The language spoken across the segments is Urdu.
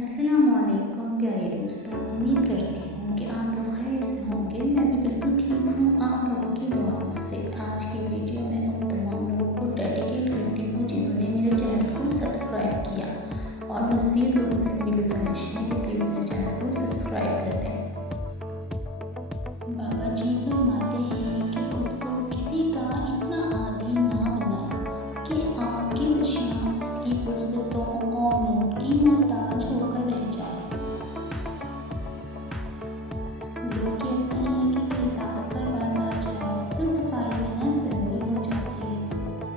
السلام علیکم پیارے دوستوں، امید کرتی ہوں کہ آپ لوگ خیریت سے ہوں گے۔ میں بھی بالکل ٹھیک ہوں، آپ لوگوں کی دعاؤں سے۔ آج کی ویڈیو میں ان تمام لوگوں کو ڈیڈیکیٹ کرتی ہوں جنہوں نے میرے چینل کو سبسکرائب کیا، اور مزید لوگوں سے میری گزارش ہے کہ پلیز میرے چینل کو سبسکرائب کر دیں۔ بابا جی فرماتے ہیں کہ خود کو کسی کا اتنا عادی نہ بنائیں کہ آپ کی خوشیاں اس کی فرصتوں اور نوٹ کی محتاج ہو کر رہ جائیں۔ لوگ کہتے ہیں کہ کردار پر بات آ جائے تو صفائی دینا ضروری ہو جاتی ہے،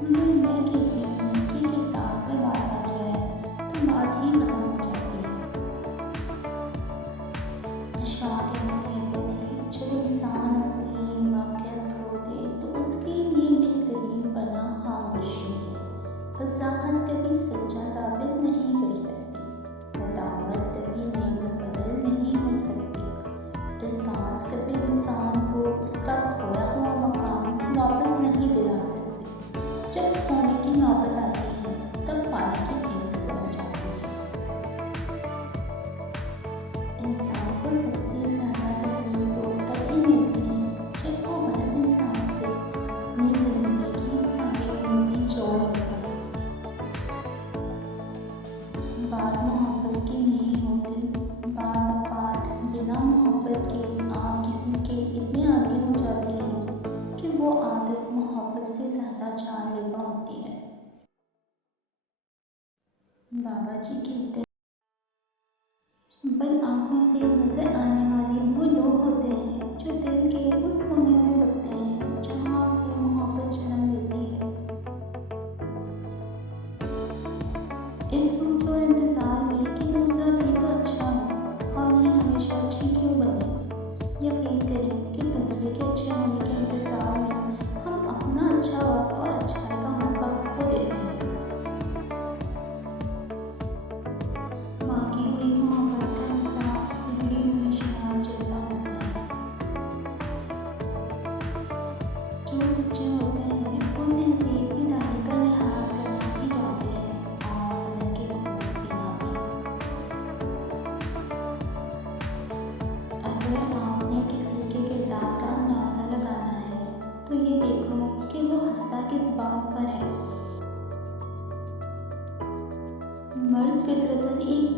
مگر میں کہتی ہوں کہ کردار پر بات آ جائے تو بات ہی ختم ہو جاتی ہے۔ اشفاق احمد کہتے تھے، جب انسان اپنی واقعیت کھو دے تو اس کے لیے بہترین پناہ خاموشی ہے۔ وضاحت کبھی سچا ثابت نہیں کر سکتی، عداوت کبھی نعمت بدل نہیں ہو سکتی، الفاظ کبھی انسان کو اس کا کھویا ہوا مقام واپس نہیں دلا سکتے۔ جب کھونے کی نوبت آتی ہے تب پانے کی قیمت سمجھ آتی ہے۔ انسان کو سب سے زیادہ تکلیف تو تبھی ملتی ہے جب وہ غلط انسان سے اپنی زندگی کی ساری امید جوڑ لیتا ہے۔ بات محبت کی نہیں ہوتی، بعض اوقات بنا محبت کے آپ کسی کے اتنے عادی ہو جاتے ہیں کہ وہ عادت محبت سے زیادہ جان لیوا ہوتی ہے۔ بابا جی کہتے ہیں، بند آنکھوں سے نظر آنے والے وہ لوگ ہوتے ہیں جو دل کے اس کونے میں بستے ہیں جہاں سے محبت جنم لیتی ہے۔ اس سوچ اور انتظار میں کہ دوسرا بھی تو اچھا ہو، ہم ہی ہمیشہ اچھے کیوں بنیں؟ یقین کریں کہ دوسرے کے اچھے ہونے کے انتظار میں ہم اپنا اچھا وقت اور اچھائی کا موقع کھو دیتے ہیں۔ باقی ہوئی محبت کا حساب بگڑی ہوئی شراب جیسا ہوتا ہے۔ جو سچے ہوتے ہیں وہ تہذیب کی داری کا لحاظ کرنا بھی جانتے ہیں، عام سمجھ کے حقوق بھی ناتے ہیں۔ اگر آپ نے کسی کے کردار کا اندازہ لگانا ہے تو یہ دیکھو کہ وہ ہنستا کس بات پر ہے۔ مرد فطرتاً ایک